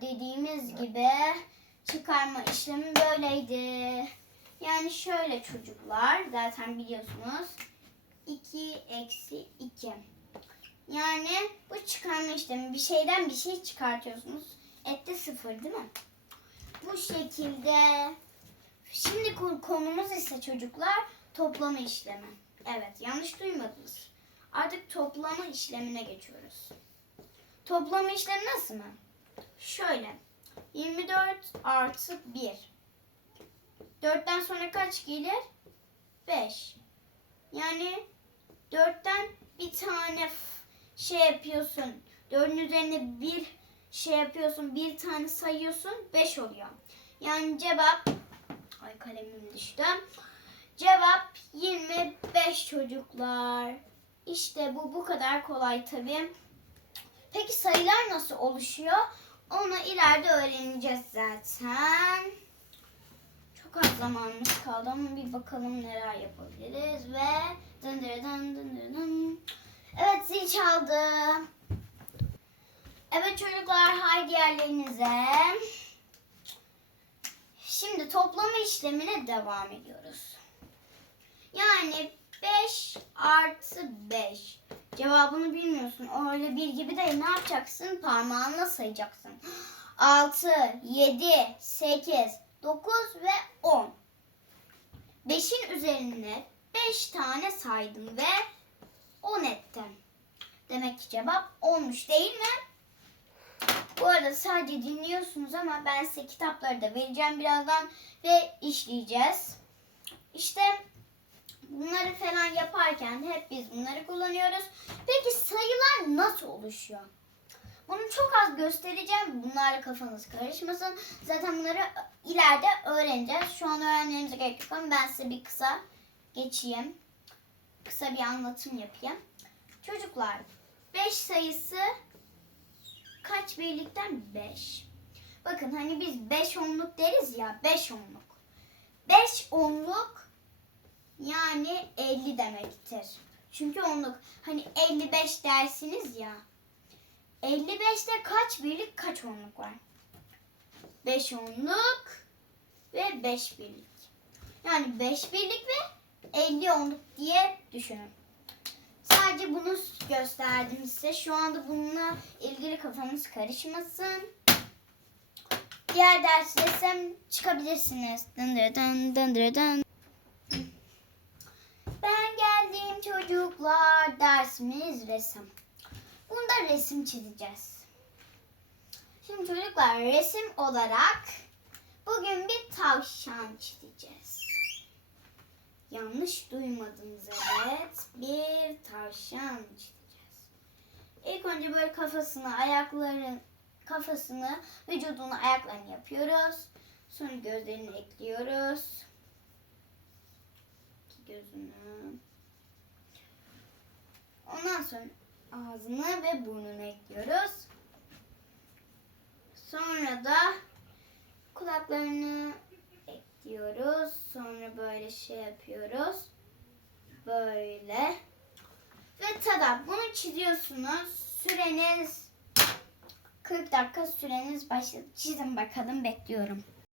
dediğimiz gibi çıkarma işlemi böyleydi. Yani şöyle çocuklar zaten biliyorsunuz. 2 eksi 2. Yani bu çıkarma işlemi bir şeyden bir şey çıkartıyorsunuz. Ette sıfır değil mi? Bu şekilde. Şimdi ko- konumuz ise çocuklar toplama işlemi. Evet yanlış duymadınız. Artık toplama işlemine geçiyoruz. Toplama işlemi nasıl mı? Şöyle. 24 artı 1. 4'ten sonra kaç gelir? 5. Yani 4'ten bir tane şey yapıyorsun. 4'ün üzerine bir şey yapıyorsun. Bir tane sayıyorsun. 5 oluyor. Yani cevap ay kalemim düştü. Cevap 25 çocuklar. İşte bu bu kadar kolay tabii. Peki sayılar nasıl oluşuyor? Onu ileride öğreneceğiz zaten. Çok az zamanımız kaldı ama bir bakalım neler yapabiliriz ve dın dın dın dın dın. Evet zil çaldı. Evet çocuklar haydi yerlerinize. Şimdi toplama işlemine devam ediyoruz. Yani 5 artı 5. Cevabını bilmiyorsun. Öyle bir gibi değil. Ne yapacaksın? Parmağınla sayacaksın. 6, 7, 8, 9 ve 10. 5'in üzerine 5 tane saydım ve 10 ettim. Demek ki cevap 10'muş değil mi? Bu arada sadece dinliyorsunuz ama ben size kitapları da vereceğim birazdan ve işleyeceğiz. İşte bunları falan yaparken hep biz bunları kullanıyoruz. Peki sayılar nasıl oluşuyor? Bunu çok az göstereceğim. Bunlarla kafanız karışmasın. Zaten bunları ileride öğreneceğiz. Şu an öğrenmemize gerek yok ama ben size bir kısa geçeyim. Kısa bir anlatım yapayım. Çocuklar 5 sayısı kaç birlikten 5. Bakın hani biz 5 onluk deriz ya 5 onluk. 5 onluk yani 50 demektir. Çünkü onluk hani 55 dersiniz ya. 55'te kaç birlik kaç onluk var? 5 onluk ve 5 birlik. Yani 5 birlik ve 50 onluk diye düşünün. Sadece bunu gösterdim size. Şu anda bununla ilgili kafanız karışmasın. Diğer derslesem çıkabilirsiniz. Dın dın dın dın dın. Ben geldim çocuklar. Dersimiz resim. Bunda resim çizeceğiz. Şimdi çocuklar resim olarak bugün bir tavşan çizeceğiz. Yanlış duymadınız evet. Bir tavşan çizeceğiz. İlk önce böyle kafasını, ayakların kafasını, vücudunu, ayaklarını yapıyoruz. Sonra gözlerini ekliyoruz. Gözünü. Sonra ağzını ve burnunu ekliyoruz. Sonra da kulaklarını ekliyoruz. Sonra böyle şey yapıyoruz. Böyle. Ve tada bunu çiziyorsunuz. Süreniz 40 dakika süreniz başladı. Çizin bakalım bekliyorum.